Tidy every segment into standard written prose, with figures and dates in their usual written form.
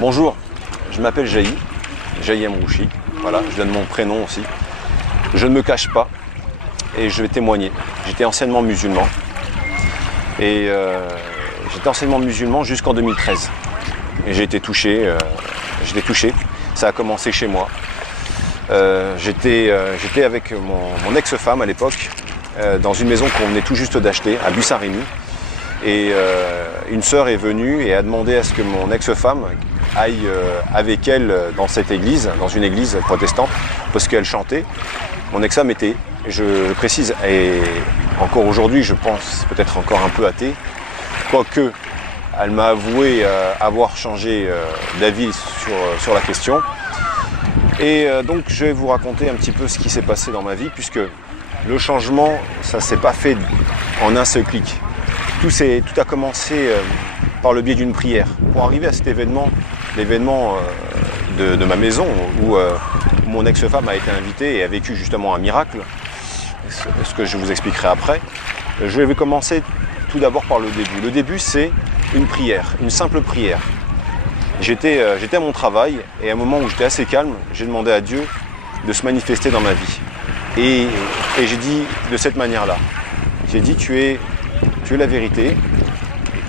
Bonjour, je m'appelle Jaï Amrouchi, voilà, je donne mon prénom aussi. Je ne me cache pas et je vais témoigner. J'étais anciennement musulman et j'étais anciennement musulman jusqu'en 2013. Et j'ai été touché, ça a commencé chez moi. J'étais avec mon ex-femme à l'époque dans une maison qu'on venait tout juste d'acheter à Bussy-Saint-Rémy. Et une sœur est venue et a demandé à ce que mon ex-femme aille avec elle dans cette église, dans une église protestante, parce qu'elle chantait. Mon ex-femme était, je précise, et encore aujourd'hui, je pense peut-être encore un peu athée, quoique elle m'a avoué avoir changé d'avis sur la question. Et donc je vais vous raconter un petit peu ce qui s'est passé dans ma vie, puisque le changement, ça ne s'est pas fait en un seul clic. Tout a commencé par le biais d'une prière. Pour arriver à cet événement, l'événement de ma maison, où mon ex-femme a été invitée et a vécu justement un miracle, ce que je vous expliquerai après, je vais commencer tout d'abord par le début. Le début, c'est une prière, une simple prière. J'étais à mon travail et à un moment où j'étais assez calme, j'ai demandé à Dieu de se manifester dans ma vie. Et j'ai dit de cette manière-là, j'ai dit tu es la vérité,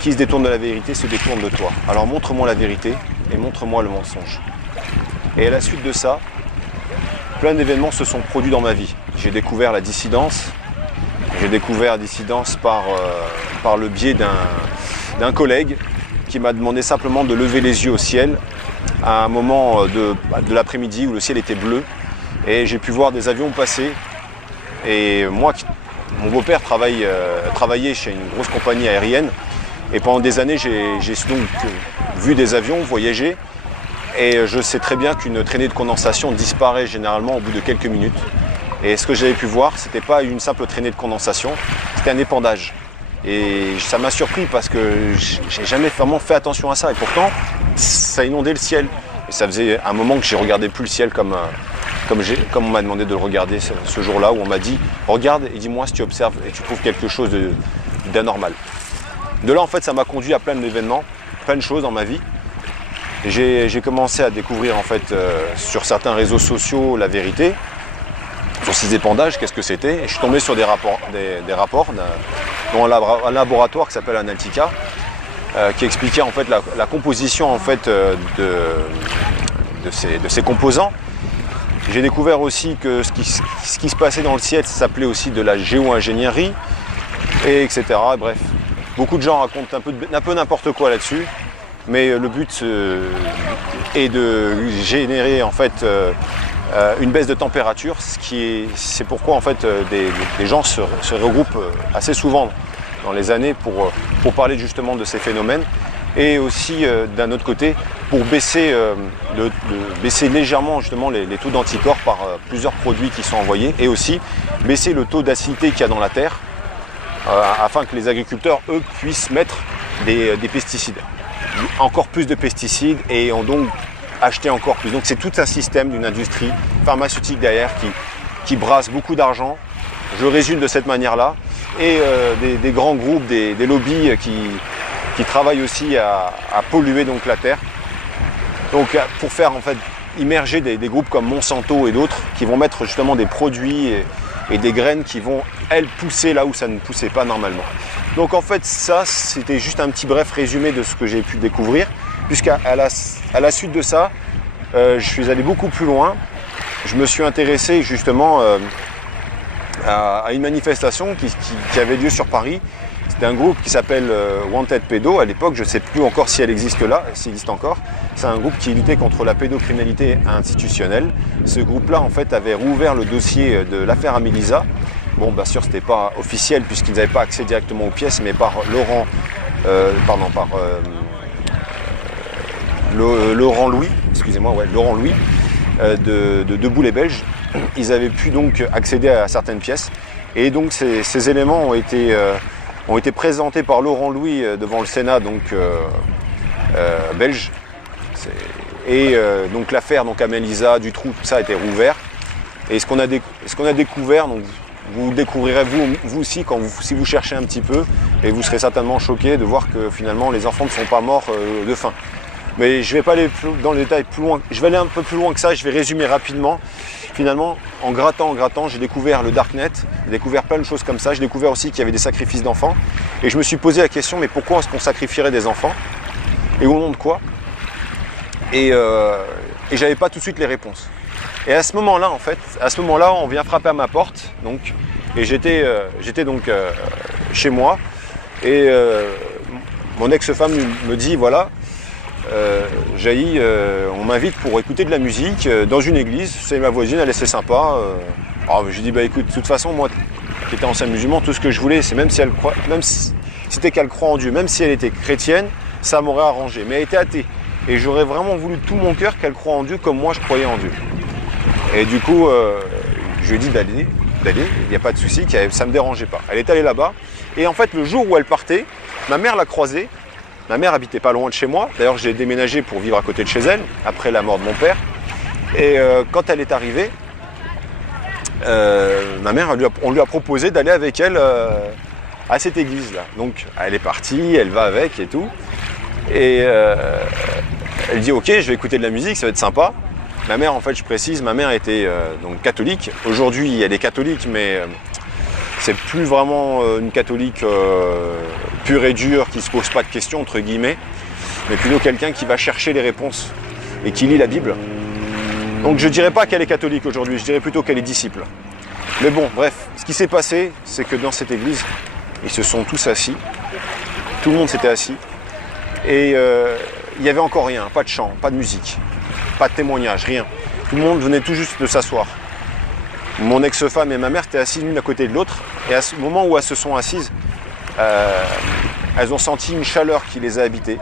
qui se détourne de la vérité se détourne de toi. Alors montre-moi la vérité et montre-moi le mensonge. Et à la suite de ça, plein d'événements se sont produits dans ma vie. J'ai découvert la dissidence. J'ai découvert la dissidence par le biais d'un collègue qui m'a demandé simplement de lever les yeux au ciel à un moment de l'après-midi où le ciel était bleu. Et j'ai pu voir des avions passer. Et moi, mon beau-père travaillait chez une grosse compagnie aérienne. Et pendant des années, j'ai donc vu des avions voyager. Et je sais très bien qu'une traînée de condensation disparaît généralement au bout de quelques minutes. Et ce que j'avais pu voir, ce n'était pas une simple traînée de condensation, c'était un épandage. Et ça m'a surpris parce que j'ai jamais vraiment fait attention à ça. Et pourtant, ça inondait le ciel. Et ça faisait un moment que je ne regardais plus le ciel comme on m'a demandé de le regarder ce jour-là, où on m'a dit « Regarde et dis-moi si tu observes et tu trouves quelque chose d'anormal ». De là, en fait, ça m'a conduit à plein d'événements, plein de choses dans ma vie. J'ai commencé à découvrir, en fait, sur certains réseaux sociaux, la vérité, sur ces épandages, qu'est-ce que c'était. Et je suis tombé sur des rapports dont un laboratoire qui s'appelle Analytica, qui expliquait en fait la composition en fait de ces composants. J'ai découvert aussi que ce qui se passait dans le ciel, ça s'appelait aussi de la géo-ingénierie, et etc. Bref, beaucoup de gens racontent un peu n'importe quoi là-dessus, mais le but est de générer en fait une baisse de température, c'est pourquoi en fait des gens se regroupent assez souvent dans les années pour parler justement de ces phénomènes, et aussi d'un autre côté pour baisser légèrement justement les taux d'anticorps par plusieurs produits qui sont envoyés, et aussi baisser le taux d'acidité qu'il y a dans la terre afin que les agriculteurs eux puissent mettre des pesticides, encore plus de pesticides, et ont donc acheté encore plus. Donc c'est tout un système d'une industrie pharmaceutique derrière qui brasse beaucoup d'argent. Je résume de cette manière-là, et des grands groupes, des lobbies qui travaillent aussi à polluer donc la terre. Donc pour faire en fait immerger des groupes comme Monsanto et d'autres qui vont mettre justement des produits et des graines qui vont elles pousser là où ça ne poussait pas normalement. Donc en fait ça c'était juste un petit bref résumé de ce que j'ai pu découvrir, puisqu'à la suite de ça je suis allé beaucoup plus loin. Je me suis intéressé justement à une manifestation qui avait lieu sur Paris. C'était un groupe qui s'appelle Wanted Pédo. À l'époque, je ne sais plus encore si elle existe là, s'il existe encore. C'est un groupe qui luttait contre la pédocriminalité institutionnelle. Ce groupe-là, en fait, avait rouvert le dossier de l'affaire Amélisa. Bon, bien sûr, ce n'était pas officiel puisqu'ils n'avaient pas accès directement aux pièces, mais par Laurent Louis, excusez-moi, ouais, Laurent Louis, de Boulet Belge. Ils avaient pu donc accéder à certaines pièces. Et donc ces éléments ont été présentés par Laurent Louis devant le Sénat donc, belge. Et donc l'affaire donc Amelisa, Dutroux, tout ça a été rouvert. Et ce qu'on a découvert, donc, vous le découvrirez vous aussi si vous cherchez un petit peu, et vous serez certainement choqués de voir que finalement les enfants ne sont pas morts de faim. Mais je ne vais pas aller dans le détail plus loin, je vais aller un peu plus loin que ça, je vais résumer rapidement. Finalement, en grattant, j'ai découvert le Darknet, j'ai découvert plein de choses comme ça, j'ai découvert aussi qu'il y avait des sacrifices d'enfants, et je me suis posé la question, mais pourquoi est-ce qu'on sacrifierait des enfants? Et au nom de quoi? Et j'avais pas tout de suite les réponses. Et à ce moment-là, en fait, on vient frapper à ma porte, donc, et j'étais donc chez moi, et mon ex-femme me dit, voilà, Jaï, on m'invite pour écouter de la musique dans une église, c'est ma voisine, elle est assez sympa. Alors je lui dis, bah écoute, de toute façon, moi, qui étais ancien musulman, tout ce que je voulais, c'est même si elle croit, même si c'était qu'elle croit en Dieu, même si elle était chrétienne, ça m'aurait arrangé. Mais elle était athée. Et j'aurais vraiment voulu de tout mon cœur qu'elle croie en Dieu comme moi je croyais en Dieu. Et du coup, je lui ai dit d'aller, il n'y a pas de souci, ça ne me dérangeait pas. Elle est allée là-bas. Et en fait, le jour où elle partait, ma mère l'a croisée. Ma mère habitait pas loin de chez moi. D'ailleurs, j'ai déménagé pour vivre à côté de chez elle, après la mort de mon père. Et quand elle est arrivée, ma mère, on lui a proposé d'aller avec elle à cette église-là. Donc, elle est partie, elle va avec et tout. Et elle dit, ok, je vais écouter de la musique, ça va être sympa. Ma mère, en fait, je précise, ma mère était donc catholique. Aujourd'hui, elle est catholique, mais c'est plus vraiment une catholique pure et dure qui ne se pose pas de questions, entre guillemets, mais plutôt quelqu'un qui va chercher les réponses et qui lit la Bible. Donc je ne dirais pas qu'elle est catholique aujourd'hui, je dirais plutôt qu'elle est disciple. Mais bon, bref, ce qui s'est passé, c'est que dans cette église, ils se sont tous assis, tout le monde s'était assis, et il n'y avait encore rien, pas de chant, pas de musique, pas de témoignage, rien. Tout le monde venait tout juste de s'asseoir. Mon ex-femme et ma mère étaient assises l'une à côté de l'autre, et à ce moment où elles se sont assises, elles ont senti une chaleur qui les a habitées,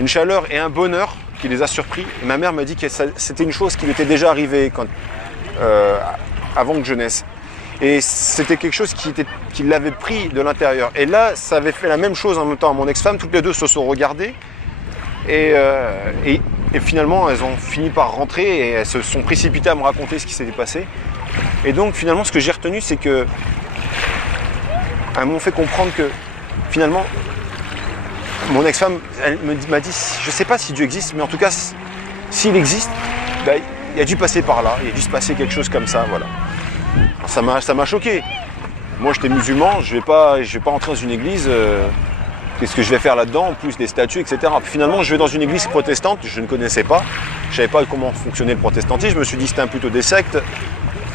une chaleur et un bonheur qui les a surpris. Et ma mère m'a dit que c'était une chose qui lui était déjà arrivée avant que je naisse. Et c'était quelque chose qui l'avait pris de l'intérieur. Et là, ça avait fait la même chose en même temps à mon ex-femme. Toutes les deux se sont regardées. Et finalement, elles ont fini par rentrer et elles se sont précipitées à me raconter ce qui s'était passé. Et donc, finalement, ce que j'ai retenu, c'est que elles m'ont fait comprendre que, finalement, mon ex-femme, elle m'a dit, je ne sais pas si Dieu existe, mais en tout cas, s'il existe, ben, il a dû passer par là, il a dû se passer quelque chose comme ça, voilà. Alors, ça m'a choqué. Moi, j'étais musulman, je vais pas entrer dans une église, qu'est-ce que je vais faire là-dedans, en plus des statues, etc. Puis finalement, je vais dans une église protestante, je ne connaissais pas, je ne savais pas comment fonctionnait le protestantisme, je me suis dit c'était plutôt des sectes,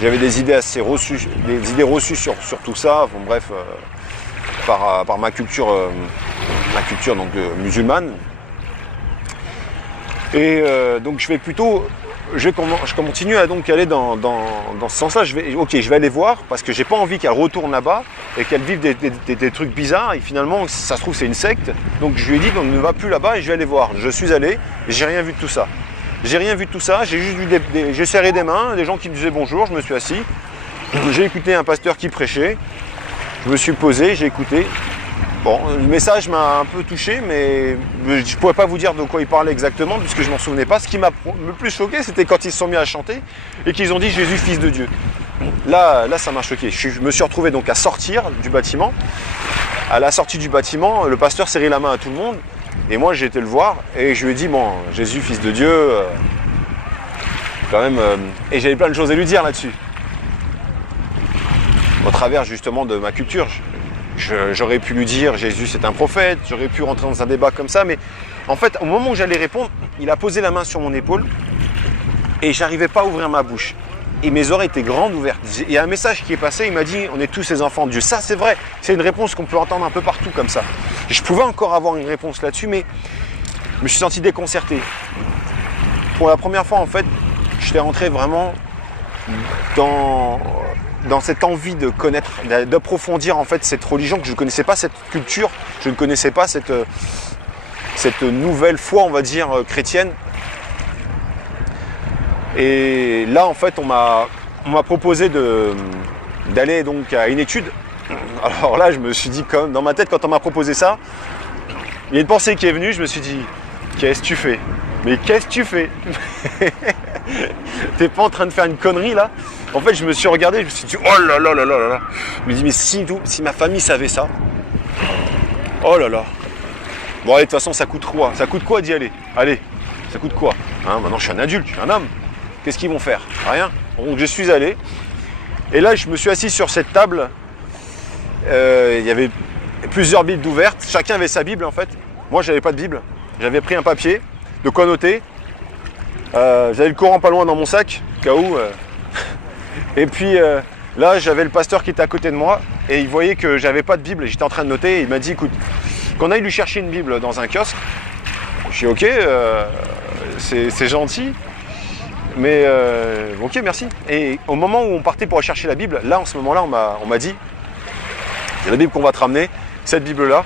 j'avais des idées assez reçues, sur tout ça, bon, bref, par ma culture donc, musulmane. Et donc je continue à donc aller dans ce sens-là. Je vais aller voir parce que j'ai pas envie qu'elle retourne là-bas et qu'elle vive des trucs bizarres et finalement, ça se trouve, c'est une secte. Donc je lui ai dit, on ne va plus là-bas et je vais aller voir. Je suis allé et j'ai rien vu de tout ça. J'ai rien vu de tout ça, j'ai juste vu j'ai serré des mains, des gens qui me disaient bonjour, je me suis assis. J'ai écouté un pasteur qui prêchait. Je me suis posé, j'ai écouté. Bon, le message m'a un peu touché, mais je ne pourrais pas vous dire de quoi il parlait exactement, puisque je ne m'en souvenais pas. Ce qui m'a le plus choqué, c'était quand ils se sont mis à chanter et qu'ils ont dit « Jésus, fils de Dieu ». Là, ça m'a choqué. Je me suis retrouvé donc à sortir du bâtiment. À la sortie du bâtiment, le pasteur serrait la main à tout le monde. Et moi, j'ai été le voir et je lui ai dit « Bon, Jésus, fils de Dieu, quand même… Et j'avais plein de choses à lui dire là-dessus. Au travers justement de ma culture. J'aurais pu lui dire Jésus c'est un prophète, j'aurais pu rentrer dans un débat comme ça, mais en fait au moment où j'allais répondre, il a posé la main sur mon épaule et j'arrivais pas à ouvrir ma bouche. Et mes oreilles étaient grandes ouvertes. Il y a un message qui est passé, il m'a dit on est tous ses enfants de Dieu. Ça c'est vrai, c'est une réponse qu'on peut entendre un peu partout comme ça. Je pouvais encore avoir une réponse là-dessus, mais je me suis senti déconcerté. Pour la première fois en fait, j'étais rentré vraiment dans cette envie de connaître, d'approfondir en fait cette religion que je ne connaissais pas, cette culture, je ne connaissais pas cette nouvelle foi, on va dire, chrétienne. Et là, en fait, on m'a proposé d'aller donc à une étude. Alors là, je me suis dit, comme dans ma tête, quand on m'a proposé ça, il y a une pensée qui est venue, je me suis dit, qu'est-ce que tu fais? Mais qu'est-ce que tu fais? T'es pas en train de faire une connerie là? En fait, je me suis regardé, je me suis dit, oh là là là là là là. Je me dis, mais si ma famille savait ça, oh là là. Bon, allez, de toute façon, ça coûte quoi? Ça coûte quoi d'y aller? Allez, ça coûte quoi? Hein, maintenant, je suis un adulte, je suis un homme. Qu'est-ce qu'ils vont faire? Rien. Donc, je suis allé. Et là, je me suis assis sur cette table. Il y avait plusieurs Bibles ouvertes. Chacun avait sa Bible, en fait. Moi, j'avais pas de Bible. J'avais pris un papier, de quoi noter. J'avais le Coran pas loin dans mon sac, au cas où. Et puis là, j'avais le pasteur qui était à côté de moi et il voyait que j'avais pas de Bible. J'étais en train de noter et il m'a dit, écoute, qu'on aille lui chercher une Bible dans un kiosque. Je suis ok, c'est gentil, mais ok, merci. Et au moment où on partait pour aller chercher la Bible, là, en ce moment-là, on m'a dit, c'est la Bible qu'on va te ramener, cette Bible-là,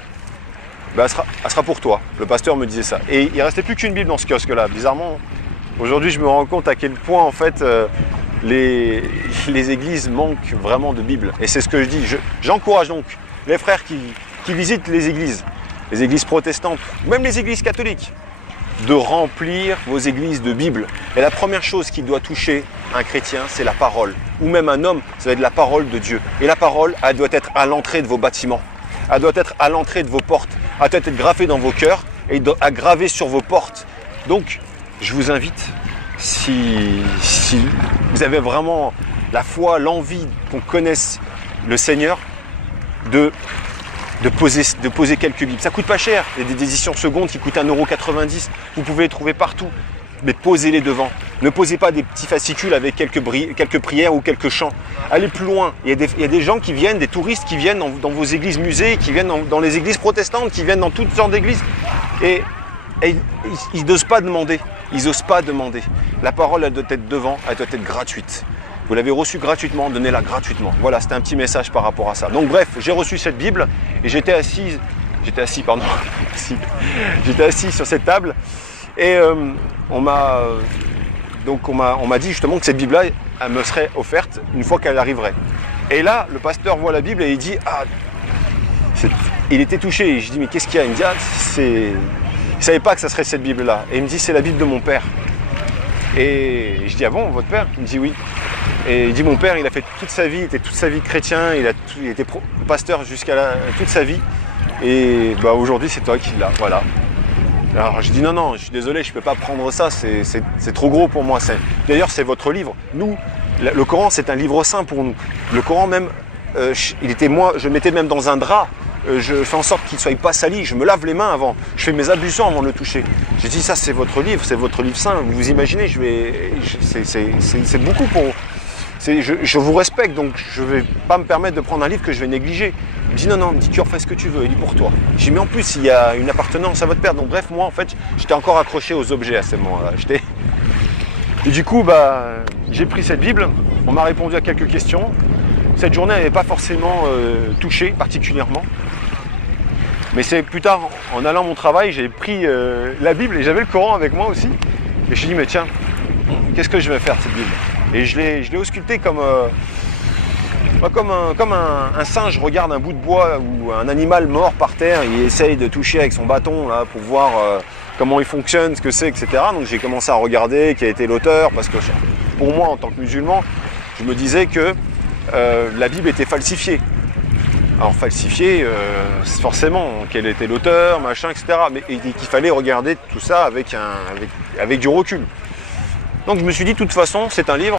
bah, elle sera pour toi. Le pasteur me disait ça. Et il ne restait plus qu'une Bible dans ce kiosque-là. Bizarrement, aujourd'hui, je me rends compte à quel point, en fait, les églises manquent vraiment de Bible. Et c'est ce que je dis. J'encourage donc les frères qui visitent les églises protestantes, même les églises catholiques, de remplir vos églises de Bible. Et la première chose qui doit toucher un chrétien, c'est la parole. Ou même un homme, ça va être la parole de Dieu. Et la parole, elle doit être à l'entrée de vos bâtiments. Elle doit être à l'entrée de vos portes. Elle doit être gravée dans vos cœurs et à graver sur vos portes. Donc, je vous invite, si vous avez vraiment la foi, l'envie qu'on connaisse le Seigneur, de poser quelques Bibles. Ça coûte pas cher. Il y a des éditions secondes qui coûtent 1,90 €. Vous pouvez les trouver partout. Mais posez-les devant. Ne posez pas des petits fascicules avec quelques prières ou quelques chants. Allez plus loin. Il y a des gens qui viennent, des touristes qui viennent dans vos églises musées, qui viennent dans les églises protestantes, qui viennent dans toutes sortes d'églises. Et ils n'osent pas demander. Ils n'osent pas demander. La parole, elle doit être devant, elle doit être gratuite. Vous l'avez reçue gratuitement, donnez-la gratuitement. Voilà, c'était un petit message par rapport à ça. Donc bref, j'ai reçu cette Bible et j'étais assis sur cette table et on m'a dit justement que cette Bible-là, elle me serait offerte une fois qu'elle arriverait. Et là, le pasteur voit la Bible et il dit, il était touché. Et je dis, mais qu'est-ce qu'il y a? Il me dit, il ne savait pas que ça serait cette Bible-là. Et il me dit, c'est la Bible de mon père. Et je dis, ah bon, votre père? Il me dit, oui. Et il dit, mon père, il a fait toute sa vie, il était toute sa vie chrétien, il était pasteur jusqu'à toute sa vie. Et bah, aujourd'hui, c'est toi qui l'as, voilà. Alors je dis, non, je suis désolé, je ne peux pas prendre ça, c'est trop gros pour moi. D'ailleurs, c'est votre livre. Nous, le Coran, c'est un livre saint pour nous. Le Coran même, je le mettais même dans un drap. Je fais en sorte qu'il ne soit pas sali, je me lave les mains avant, je fais mes ablutions avant de le toucher. J'ai dit, ça c'est votre livre saint, vous imaginez, c'est beaucoup pour... Je vous respecte, donc je ne vais pas me permettre de prendre un livre que je vais négliger. Il me dit, non, tu refais ce que tu veux, il est pour toi. J'ai dit, mais en plus, il y a une appartenance à votre père. Donc bref, moi en fait, j'étais encore accroché aux objets à ce moment-là. Et du coup, j'ai pris cette Bible, on m'a répondu à quelques questions. Cette journée n'avait pas forcément touché particulièrement. Mais c'est plus tard, en allant à mon travail, j'ai pris la Bible et j'avais le Coran avec moi aussi. Et je me suis dit, mais tiens, qu'est-ce que je vais faire de cette Bible? Et je l'ai auscultée comme un singe regarde un bout de bois ou un animal mort par terre. Il essaye de toucher avec son bâton là, pour voir comment il fonctionne, ce que c'est, etc. Donc j'ai commencé à regarder qui a été l'auteur, parce que pour moi, en tant que musulman, je me disais que la Bible était falsifiée. Alors falsifiée, forcément, quel était l'auteur, machin, etc. Mais qu'il fallait regarder tout ça avec du recul. Donc je me suis dit, de toute façon, c'est un livre